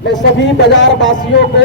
मैं सभी बाजार वासियों को,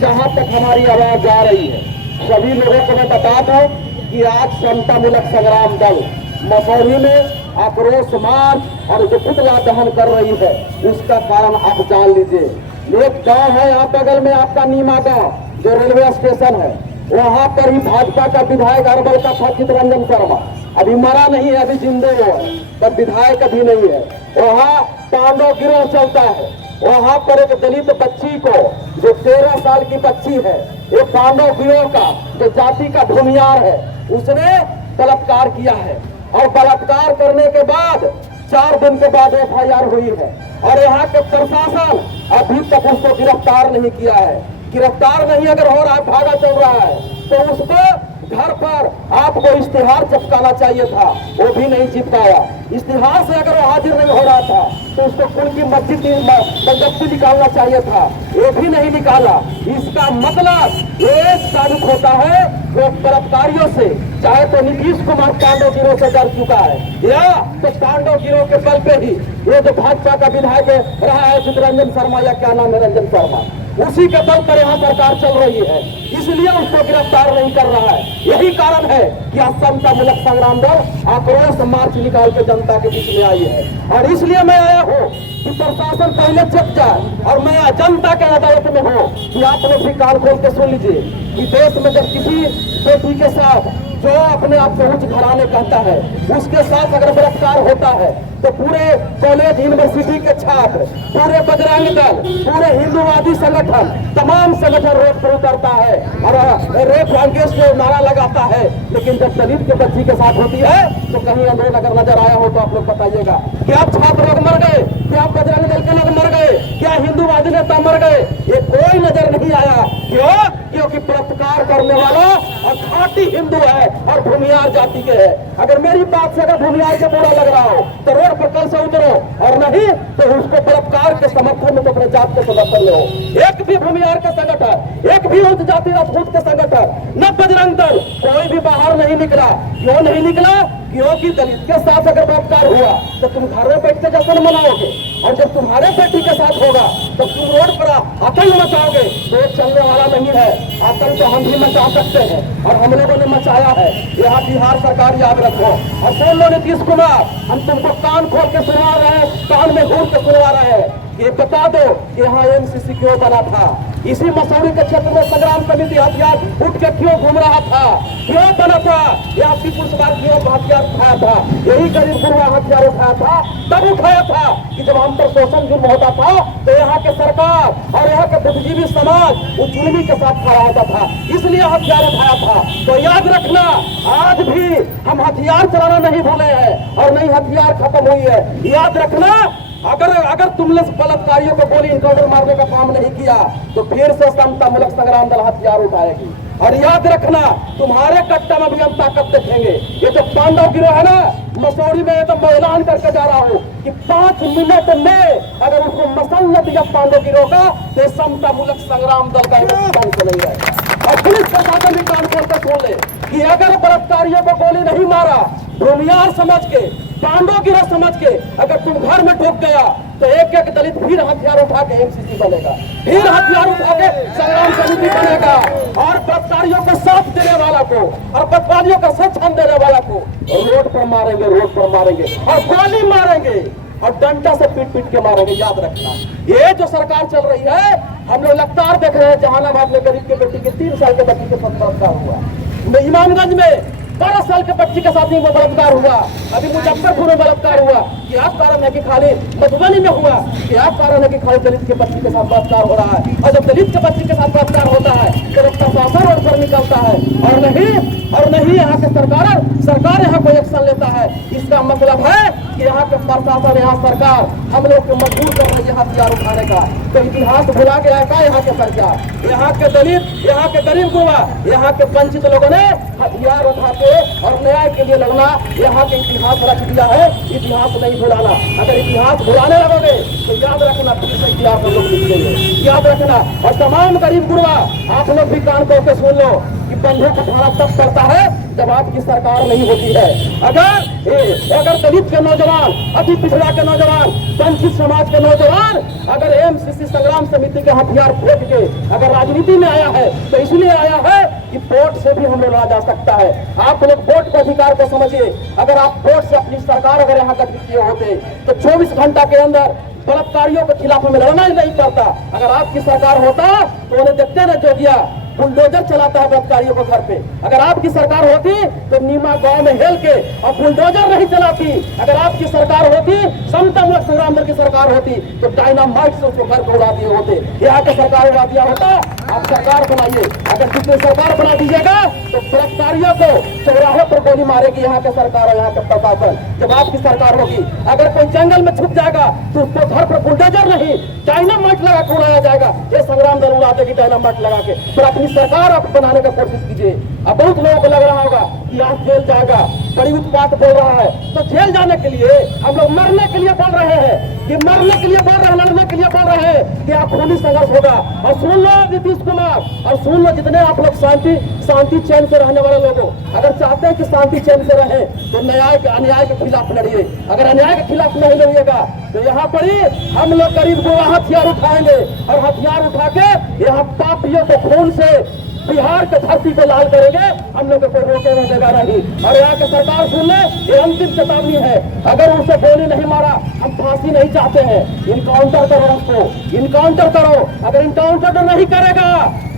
जहां तक हमारी आवाज जा रही है, सभी लोगों को मैं बता दूं कि आज समतामूलक संग्राम दल मसौढ़ी में आक्रोश मार्च और जो पुतला दहन कर रही है, उसका कारण आप जान लीजिए। एक गांव है यहाँ बगल में आपका नीमा गांव, जो रेलवे स्टेशन है, वहां पर ही भाजपा का विधायक अरवल का था चितरंजन शर्मा। अभी मरा नहीं है, अभी जिंदे वो है, पर विधायक अभी नहीं है। वहाँ पांडव गिरोह चलता है। वहां पर एक दलित बच्ची को, जो 13 साल की बच्ची है, एक पांडव गिरोह का जो जाति का भूमियार है, उसने बलात्कार किया है। और बलात्कार करने के बाद 4 दिन के बाद FIR हुई है और यहाँ के प्रशासन अभी तक उसको गिरफ्तार नहीं किया है। गिरफ्तार नहीं अगर हो रहा है, भागा चल रहा है, तो उसको घर पर आपको इश्तिहार चिपकाना चाहिए था, वो भी नहीं चिपकाया। इश्तिहार से अगर वो हाजिर नहीं हो रहा था, तो उसको कुल की मस्जिद बंदोबस्ती निकालना चाहिए था, ये भी नहीं निकाला। इसका मतलब ये साबित होता है वो बलात्कारियों से, चाहे तो नीतीश कुमार पांडव गिरोह से डर चुका है, या तो पांडव गिरोह के बल पे ही ये जो भाजपा का विधायक रहा है चितरंजन शर्मा, या क्या नाम है, रंजन शर्मा, उसी के बल पर यहाँ सरकार चल रही है, इसलिए उसको गिरफ्तार नहीं कर रहा है। यही कारण है कि आज समतामूलक संग्राम दल आक्रोश मार्च निकाल के जनता के बीच में आई है। और इसलिए मैं आया हूँ कि प्रशासन पहले चुप जाए और मैं जनता के अदालत में हूँ कि आप लोग भी कान खोल के सुन लीजिए कि देश में जब किसी बेटी के साथ, जो अपने आप को उच्च घराने कहता है, उसके साथ अगर बलात्कार होता है, तो पूरे कॉलेज यूनिवर्सिटी के छात्र, पूरे बजरंग दल, पूरे हिंदूवादी संगठन, तमाम संगठन रोड पर उतरता है और रेप अगेंस्ट नारा लगाता है। लेकिन जब दलित के बच्ची के साथ होती है, तो कहीं आंदोलन अगर नजर आया हो तो आप लोग बताइएगा। क्या छात्र लोग मर गए? क्या बजरंग दल के लोग मर गए? क्या हिंदूवादी नेता मर गए? ये कोई नजर नहीं आया। क्यों? क्योंकि बलात्कार करने वाला और घाटी हिंदू है और भूमियार जाति के है। अगर मेरी बात से अगर भूमियार के बुरा लग रहा हो तो रोड पर कल से उतरो, और नहीं तो उसको बलात्कार के समर्थन में तो अपने जात के समर्थन लो। एक भी भूमियार के संगठन, एक भी उच्च जाति राजपूत के संगठन, न बजरंग दल, कोई भी बाहर नहीं निकला। क्यों नहीं निकला? क्योंकि दलित के साथ अगर बलात्कार हुआ तो तुम घर में बैठ के जश्न मनाओगे, और जब तुम्हारे बेटी के साथ होगा तो तुम रोड पर आतंक मचाओगे। तो ये चलने वाला नहीं है। आतंक तो हम भी मचा सकते हैं और हम लोगों ने मचाया है। यहाँ बिहार सरकार याद रखो और सुन लो नीतीश कुमार, हम तुमको कान खोल के सुनवा रहे हैं, कान में घूर के सुनवा रहे हैं। ये बता दो यहाँ MCC क्यों बना था? इसी मसौढ़ी के क्षेत्र में संग्राम समिति हथियार उठ के क्यों घूम रहा था? क्यों बना था? यहाँ पीपुल्स पार्टी क्यों हथियार उठाया था? यही गरीब गुरुआ हथियार उठाया था, तब उठाया था कि जब हम पर शोषण जुर्म होता था तो यहाँ के सरकार और यहाँ के बुद्धिजीवी समाज उस जुर्मी के साथ खड़ा होता था, इसलिए हथियार उठाया था। तो याद रखना, आज भी हम हथियार चलाना नहीं भूले हैं और नहीं हथियार खत्म हुई है। याद रखना, अगर तुमने बलात्कारियों को गोली इनकाउंटर मारने का काम नहीं किया तो फिर से समतामूलक संग्राम दल हथियार उठाएगी। और याद रखना, तुम्हारे कट्टा में भी हम ताकत देखेंगे। ये जो पांडव गिरोह है ना, मसौढ़ी में तो मैं ऐलान करके जा रहा हूँ कि 5 मिनट में अगर उसको मसल न दिया पांडव गिरोह का, तो समतामूलक संग्राम दल का नहीं रहेगा। और पुलिस प्रशासन भी कान खोल कर सुन ले कि अगर बलात्कारियों को गोली नहीं मारा, भूमियार समझ के, पांडव गिरोह समझ के अगर तुम घर में ढुक गया, तो एक एक दलित फिर हथियार उठा के MCC बनेगा, फिर हथियार उठा के संग्राम समिति बनेगा, और बलात्कारियों को साथ देने वाला को और बदमाशियों का सच देने वाला को रोड पर मारेंगे, रोड पर मारेंगे और गोली मारेंगे और डंडा से पीट पीट के मारेंगे। याद रखना, ये जो सरकार चल रही है, हम लोग लगातार देख रहे हैं। जहानाबाद में गरीब के बेटी के 3 साल के बच्ची के साथ बलात्कार हुआ, इमामगंज में 12 साल के बच्ची के साथ ही बलात्कार हुआ, अभी मुजफ्फरपुर में बलात्कार हुआ। क्या कारण है कि खाली मधुबनी में हुआ? क्या कारण है कि खाली दलित के बच्ची के साथ बलात्कार हो रहा है? और जब दलित के बच्ची के साथ बलात्कार होता है तो प्रशासन रोड पर निकलता है और नहीं यहाँ के सरकार यहाँ कोई एक्शन लेता है। इसका मतलब है कि यहाँ के प्रशासन, यहाँ सरकार हम लोग को मजबूर कर रही है हथियार उठाने का। तो इतिहास भुला गया है क्या यहाँ के सरकार? यहाँ के दलित, यहाँ के गरीब गुरबा, यहाँ के वंचित लोगों ने हथियार उठा के और न्याय के लिए लड़ना यहाँ के इतिहास रख दिया है। इतिहास नहीं भुलाना। अगर इतिहास भुलाने लगोगे तो याद रखना फिर से इतिहास हम लोग लिखेंगे। याद रखना। और तमाम गरीब गुरबा, आप लोग भी कान खोल के सुन लो कि बंदूक उठाना तब पड़ता है जब आपकी सरकार नहीं होती है। अगर दलित के नौजवान, अति पिछड़ा के नौजवान, वंचित समाज के नौजवान अगर एमसीसी संग्राम समिति के हथियार फेंक के अगर राजनीति में आया है तो इसलिए आया है कि वोट से भी हमें लड़ा जा सकता है। आप लोग वोट के अधिकार को समझिए। अगर आप वोट से अपनी सरकार अगर यहाँ गठित किए होते तो 24 घंटा के अंदर बलात्कारियों के खिलाफ हमें लड़ना ही नहीं पड़ता। अगर आपकी सरकार होता तो उन्हें देखते न जोगिया बुलडोजर चलाता है बलात्कारियों को घर पे। अगर आपकी सरकार होती तो नीमा गांव में हेल के और बुलडोजर नहीं चलाती। अगर आपकी सरकार होती, समता मूलक संग्राम दल की सरकार होती तो डायनामाइट से उसको घर को उड़ा दिए होते। यहाँ के सरकार उड़ा दिया होता। आप सरकार बनाइए। अगर किसी सरकार बना दीजिएगा तो बलात्कारियों को चौराहों पर गोली मारेगी यहाँ के सरकार और यहाँ के प्रशासन। जब आपकी सरकार होगी, अगर कोई जंगल में छुप जाएगा तो उसको घर पर बुलडोजर नहीं डायनामाइट लगा के उड़ाया जाएगा। ये संग्राम दल उड़ा देगी डायनामाइट लगा के। पर अपनी सरकार आप बनाने का कोशिश कीजिए। अब बहुत लोगों को लग रहा होगा कि आप जेल जाएगा, बड़ी उत्पात बोल रहा है। तो जेल जाने के लिए हम लोग मरने के लिए बोल रहे हैं, कि मरने के लिए बोल रहे हैं, लड़ने के लिए बोल रहे हैं कि आप खूनी संघर्ष होगा। और सुन लो नीतीश कुमार, और सुन लो जितने आप लोग शांति चैन से रहने वाले लोगों, अगर चाहते हैं कि शांति चैन से रहे तो न्याय के अन्याय के खिलाफ लड़िए। अगर अन्याय के खिलाफ नहीं लड़िएगा तो यहाँ पर ही हम लोग गरीब को हथियार उठाएंगे और हथियार उठा के यहाँ पापियों को खून से बिहार के धरती को लाल करेंगे। हम लोग को रोके रोकेगा नहीं। और यहाँ की सरकार सुन ले, ये अंतिम चेतावनी है। अगर उसे गोली नहीं मारा, हम फांसी नहीं चाहते हैं, इनकाउंटर करो उसको, इनकाउंटर करो। अगर इनकाउंटर नहीं करेगा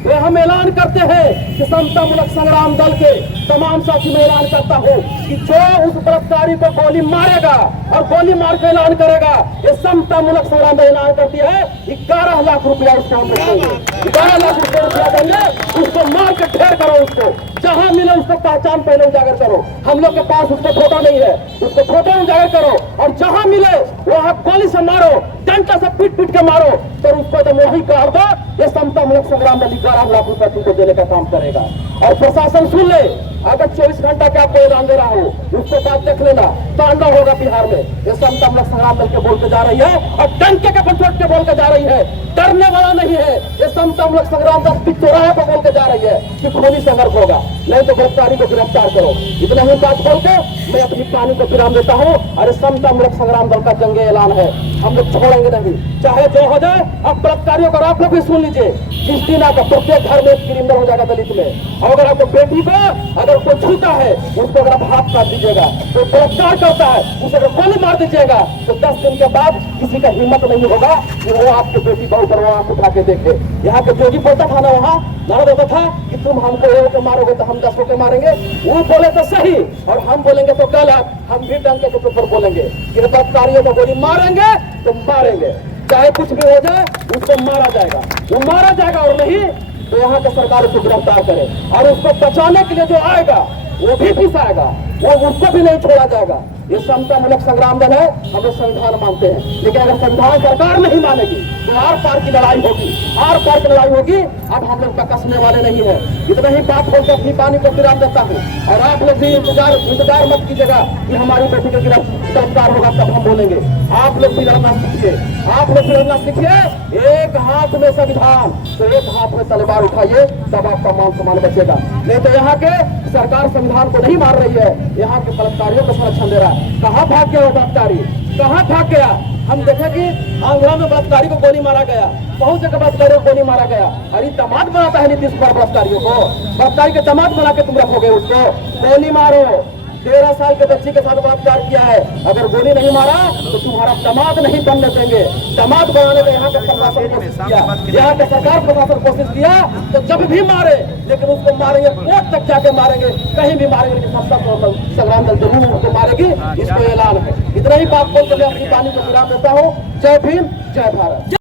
तो हम ऐलान करते हैं कि समता मूलक संग्राम दल के तमाम साथी में ऐलान करता हूँ कि जो उस बलात्कारी को गोली मारेगा और गोली मार के ऐलान करेगा, ये समता मूलक संग्राम दल ऐलान करती है 11 लाख रुपया उसको हम देंगे। 11 लाख रुपया देंगे। उसको मार के ढेर करो, उसको जहां मिले उसको पहचान पहले उजागर करो। हम लोग के पास उसको फोटो नहीं है, उसको फोटो उजागर करो और जहां मिले वहां गोली से मारो, डंडा से पीट पीट के मारो। तो उसको जब वही कर दो, ये समता मूलक संग्राम दल 11 लाख रुपया तुमको देने का काम करेगा। और प्रशासन सुन ले, अगर 24 घंटा के आपको ऐलान दे रहा हूँ, उसको बात देख लेना, तांडव होगा बिहार में। ये समता मूलक संग्राम दल के बोल के जा रही है और डंके के पछोट के बोल के जा रही है, डरने वाला नहीं है। ये समता मूलक संग्राम दल पिछोड़ा को बोल के जा रही है कि खूनी संघर्ष होगा, नहीं तो गिरफ्तारी को गिरफ्तार करो। इतना ही बात बोल के मैं अपनी कहानी को विराम देता हूँ। अरे समता मूलक संग्राम दल का जंग ऐलान है, हम लोग छोड़ेंगे नहीं, चाहे जो हो जाए। अब बलात्कारियों को आप लोग भी सुन लीजिए, क्रिस्टीना का प्रत्येक घर में एक क्रिमिनल हो जाएगा दलित में। और अगर आपको बेटी को अगर कोई छूता है उसको अगर आप हाथ काट दीजिएगा, तो बलात्कार करता है उसे अगर गोली मार दीजिएगा तो 10 दिन के बाद किसी का हिम्मत नहीं होगा कि वो आपके बेटी को ऊपर आंख उठा के देखे। यहाँ के जोगी बोलता था ना, वहाँ लड़ा देता था कि तुम हमको 1 को मारोगे तो हम 10 को मारेंगे। वो बोले तो सही और हम बोलेंगे तो गलत। हम भी डंके के ऊपर बोलेंगे कि बलात्कारियों को गोली मारेंगे तो मारेंगे, चाहे कुछ भी हो जाए उसको मारा जाएगा, वो मारा जाएगा। और नहीं तो यहाँ की सरकार उसको गिरफ्तार करे और उसको बचाने के लिए जो आएगा वो भी पिसाएगा, वो उसको भी नहीं छोड़ा जाएगा। ये समता मूलक संग्राम दल है, हम लोग संविधान मानते हैं, लेकिन अगर संविधान सरकार नहीं मानेगी तो आर पार की लड़ाई होगी, आर पार की लड़ाई होगी। अब हम लोग कसने वाले नहीं है। इतना ही बात बोलकर अपनी पानी को विराम देता हूँ। और आप लोग भी इंतजार मत कीजिएगा कि हमारी बेटी का गिरफ्तार होगा तब हम बोलेंगे। आप लोग भी लड़ना सीखिए, आप लोग भी लड़ना सीखिए। एक हाथ में संविधान तो एक हाथ में तलवार उठाइए, तब आपका मान सम्मान बचेगा। नहीं तो यहाँ के सरकार संविधान को नहीं मार रही है, यहाँ के बलात्कारियों को संरक्षण दे रहा है। कहाँ भाग गया वो बलात्कारी, कहाँ भाग गया? हम देखे कि आंध्रा में बलात्कारी को गोली मारा गया, बहुत जगह बलात्कारियों को गोली मारा गया। अरे दामाद बनाता है नीतीश कुमार बलात्कारियों को, बलात्कारी के दामाद बना के तुम रखोगे उसको। गोली मारो, 13 साल के बच्ची के साथ बलात्कार किया है, अगर गोली नहीं मारा तो तुम्हारा दामाद नहीं बनने देंगे। दामाद बनाने का यहाँ का प्रशासन कोशिश किया, यहाँ का सरकार प्रशासन कोशिश किया तो जब भी मारे, लेकिन उसको मारेंगे कोर्ट तक जाके मारेंगे, कहीं भी मारेंगे, लेकिन समता संग्राम दल जरूर उसको मारेगी, इसको ऐलान है। इतना ही बात बोलकर मैं अपनी वाणी को विराम देता हूँ। जय भीम, जय भारत।